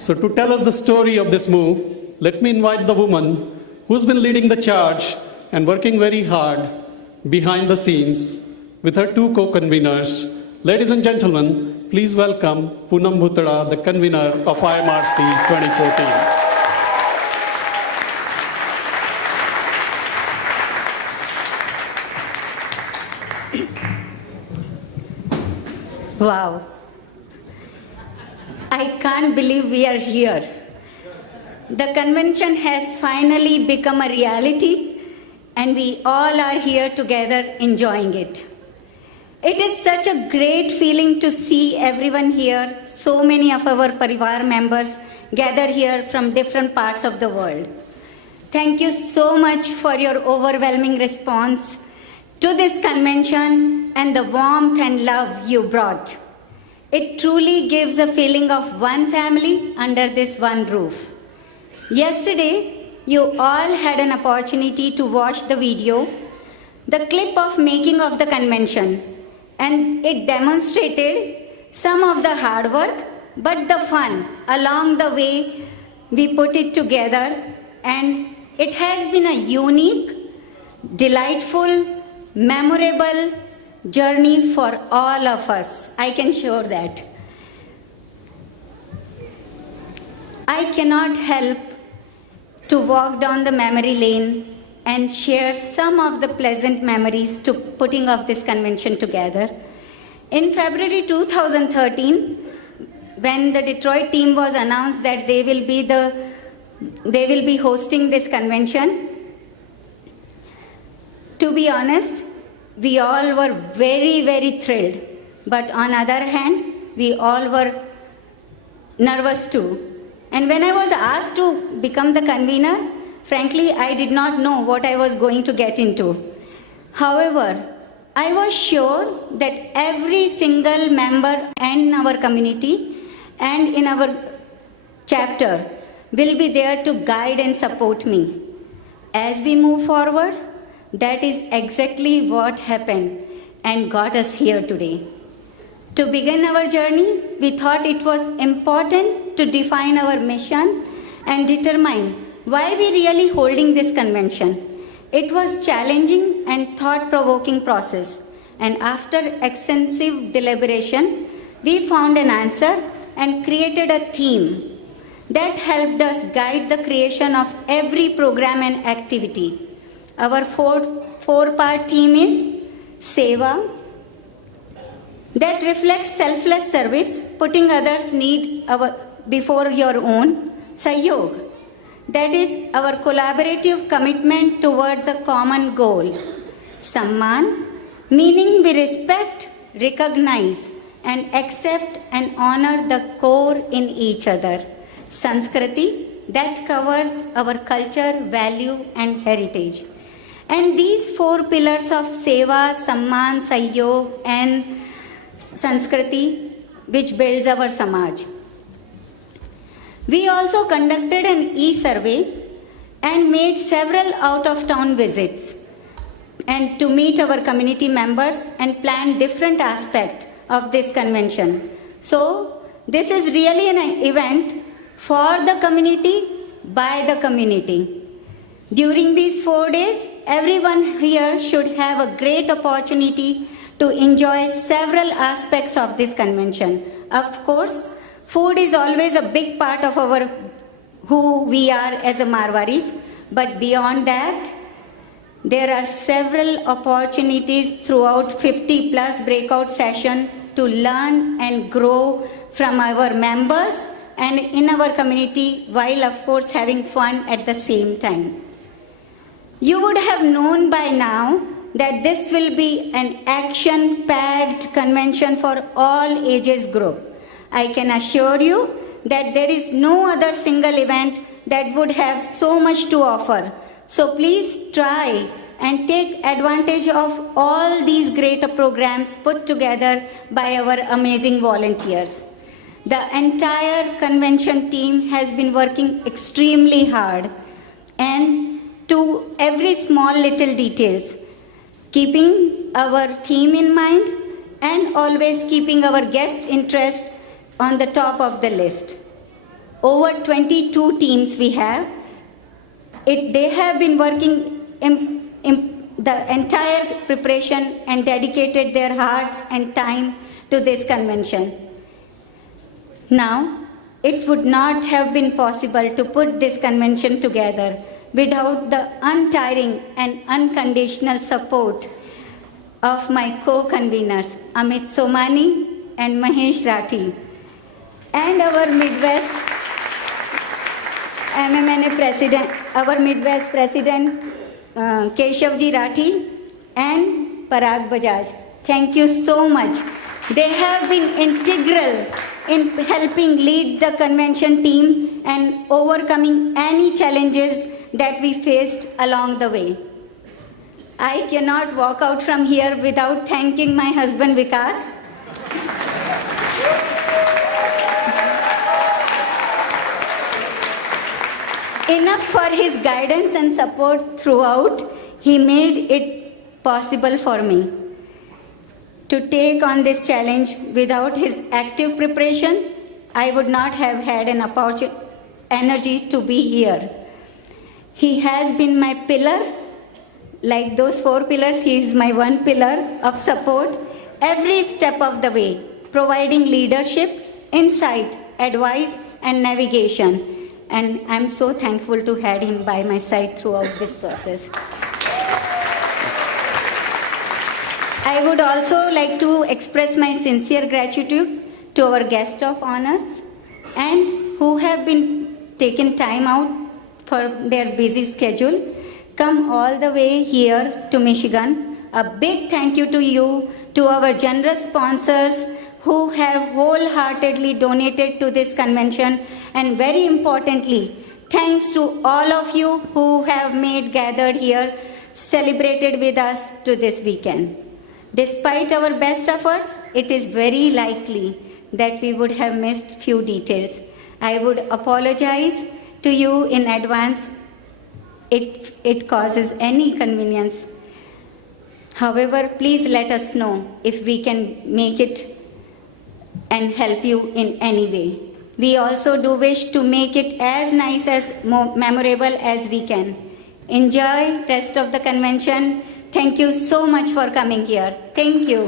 So to tell us the story of this move, let me invite the woman who's been leading the charge and working very hard behind the scenes with her two co-conveners. Ladies and gentlemen, please welcome Poonam Bhutada, the convener of IMRC 2014. Wow. I can't believe we are here. The convention has finally become a reality, and we all are here together enjoying it. It is such a great feeling to see everyone here, so many of our Parivar members gathered here from different parts of the world. Thank you so much for your overwhelming response to this convention and the warmth and love you brought. It truly gives a feeling of one family under this one roof. Yesterday, you all had an opportunity to watch the video, the clip of making of the convention, and it demonstrated some of the hard work, but the fun along the way we put it together, and it has been a unique, delightful, memorable journey for all of us. I can assure that. I cannot help to walk down the memory lane and share some of the pleasant memories to putting of this convention together. In February 2013, when the Detroit team was announced that they will be hosting this convention, to be honest, we all were very, very thrilled. But on the other hand, we all were nervous too. And when I was asked to become the convener, frankly, I did not know what I was going to get into. However, I was sure that every single member in our community and in our chapter will be there to guide and support me. As we move forward, that is exactly what happened and got us here today. To begin our journey, we thought it was important to define our mission and determine why we really holding this convention. It was challenging and thought-provoking process, and after extensive deliberation, we found an answer and created a theme that helped us guide the creation of every program and activity. Our four-part theme is Seva, that reflects selfless service, putting others' need before your own. Sahyog, that is our collaborative commitment towards a common goal. Samman, meaning we respect, recognize, and accept and honor the core in each other. Sanskriti, that covers our culture, value, and heritage. And these four pillars of Seva, Samman, Sahyog, and Sanskriti, which builds our Samaj. We also conducted an e-survey and made several out-of-town visits and to meet our community members and plan different aspects of this convention. So this is really an event for the community, by the community. During these 4 days, everyone here should have a great opportunity to enjoy several aspects of this convention. Of course, food is always a big part of who we are as a Marwaris, but beyond that, there are several opportunities throughout 50 plus breakout sessions to learn and grow from our members and in our community, while of course having fun at the same time. You would have known by now that this will be an action-packed convention for all ages group. I can assure you that there is no other single event that would have so much to offer. So please try and take advantage of all these great programs put together by our amazing volunteers. The entire convention team has been working extremely hard and to every small little details, keeping our theme in mind and always keeping our guest interest on the top of the list. over 22 teams we have. They have been working in the entire preparation and dedicated their hearts and time to this convention. Now, it would not have been possible to put this convention together without the untiring and unconditional support of my co-conveners, Amit Somani and Mahesh Rathi, and our Midwest MMNA President, Keshavji Rathi and Parag Bajaj. Thank you so much. They have been integral in helping lead the convention team and overcoming any challenges that we faced along the way. I cannot walk out from here without thanking my husband Vikas. Enough for his guidance and support throughout. He made it possible for me to take on this challenge. Without his active preparation, I would not have had an energy to be here. He has been my pillar. Like those 4 pillars, he is my one pillar of support every step of the way, providing leadership, insight, advice, and navigation. And I'm so thankful to have him by my side throughout this process. I would also like to express my sincere gratitude to our guests of honors and who have been taking time out for their busy schedule, come all the way here to Michigan. A big thank you to you, to our generous sponsors who have wholeheartedly donated to this convention, and very importantly, thanks to all of you who have made gathered here, celebrated with us to this weekend. Despite our best efforts, it is very likely that we would have missed few details. I would apologize to you in advance if it causes any inconvenience. However, please let us know if we can make it and help you in any way. We also do wish to make it as nice as memorable as we can. Enjoy rest of the convention. Thank you so much for coming here. Thank you.